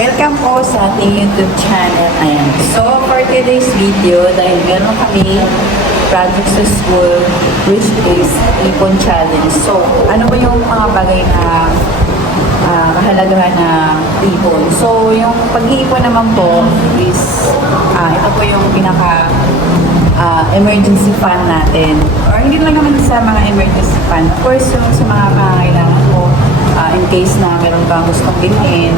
Welcome po sa ating YouTube channel. Ayan. So, for today's video, dahil meron kami project sa school, which is Ipon Challenge. So, ano ba yung mga bagay na ah, kahalagahan na ipon? So, yung pag-iipon naman po is, ah, ito po yung pinaka ah, emergency fund natin. Or hindi lang naman sa mga emergency fund. Of course, yung sa mga pangangailangan ko, ah, in case na gustong bilhin.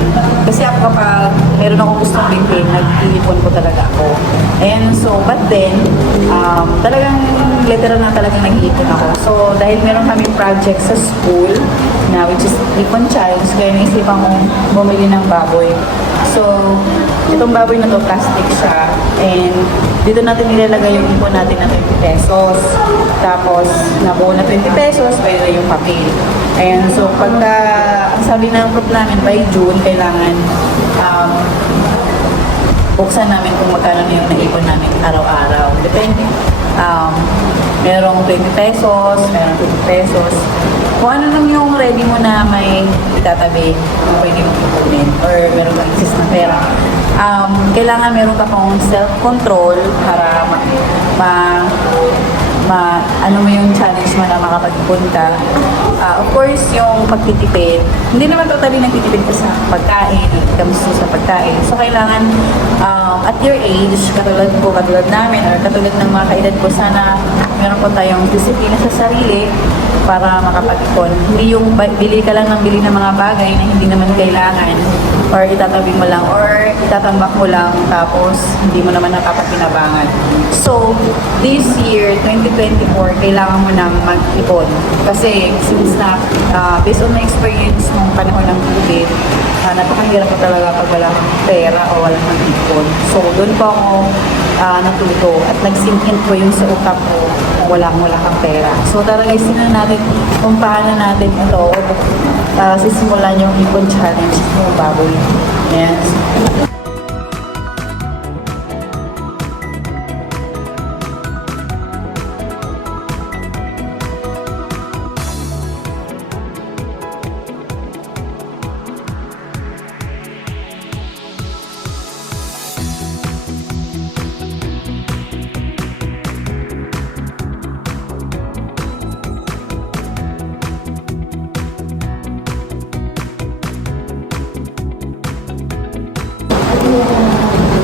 Kasi ako kapag meron akong gustong bilhin, nag-iipon ko talaga ako. And so, but then, um, talagang literal na talagang nag-iipon ako. So, dahil meron kami project sa school, na which is Ipon Challenge, kaya naisipan kong bumili ng baboy. So, itong baboy na to, plastic siya. And dito natin nilalagay yung ipon natin na 20 pesos. Tapos, nabuo na 20 pesos, pwede yung papel. Ayan, so pagka, ang sabi ng group namin, by June, kailangan um, buksan namin kung magkano na yung naipon namin araw-araw. Depende. Um, merong 20 pesos, merong 20 pesos. Kung ano lang yung ready mo na may itatabi, pwede mong ipunin, or meron kang excess na pera. Um, kailangan meron ka pang self-control para ma, ma, ma ano mo yung challenge mo na makapag-ipon ka. Ah, of course, yung pagtitipid, hindi naman totally nagtitipid ka sa pagkain, to sa pagkain. So, kailangan um, at your age, katulad ko, katulad namin, or katulad ng mga kaedad ko, sana meron po tayong disiplina sa sarili para makapag-ipon. Hindi yung bili ka lang ng bili ng mga bagay na hindi naman kailangan or itatabi mo lang or itatambak mo lang tapos hindi mo naman nakapagpinabangan. So, this year, 2024, kailangan mo nang mag-ipon. Kasi since na, ah, based on my experience nung panahon ng COVID, uh, napakahirap po talaga pag wala kang pera o wala kang ipon. So, doon po ako ah, natuto at nag-sink in po yung sa utak ko wala wala kang pera. So, talaga isinan natin kung paano natin ito uh, sisimulan yung ipon challenge ng baboy. Ayan.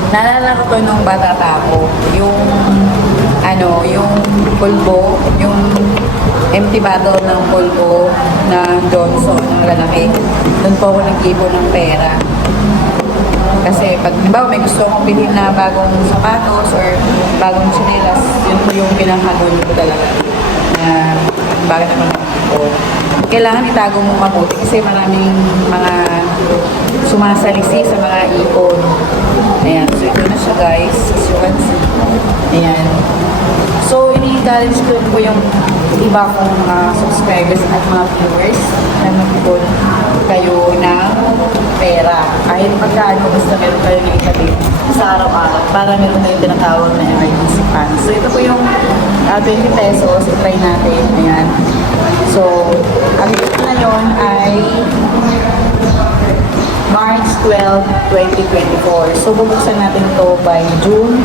Naalala ko to nung bata pa ako. Yung, ano, yung pulbo, yung empty bottle ng pulbo na Johnson, ng lalaki. Doon po ako nag-ipon ng pera. Kasi pag, di ba, may gusto akong bilhin na bagong sapatos or bagong chinelas, yun po yung pinakagol ko talaga. Na bakit ako nag-ipon. Kailangan itago mo mabuti kasi maraming mga sumasalisi sa mga ipon. Ayan, so ito na siya guys, as you can see. Ayan. So, ini-encourage ko po yung iba kong mga subscribers at mga viewers na mag-ipon kayo ng pera. Kahit magkano, basta meron kayo ng itabi sa araw-araw para meron tayong tinatawag na emergency fund. So, ito po yung ah, 20 pesos. I-try natin. Ayan. So, ang date na yun ay March 12, 2024. So, bubuksan natin to by June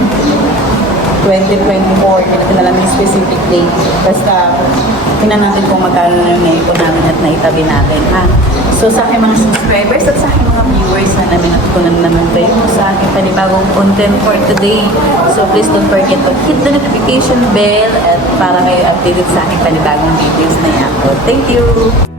2024. Hindi natin alam yung specific date. Basta, tingnan natin kung magkano na yung naipon namin at naitabi natin, ha? So, sa aking mga subscribers at sa aking mga viewers na namin at kunan naman kayo sa aking panibagong content for today. So, please don't forget to hit the notification bell at para kayo updated sa aking panibagong videos na i-upload. Thank you!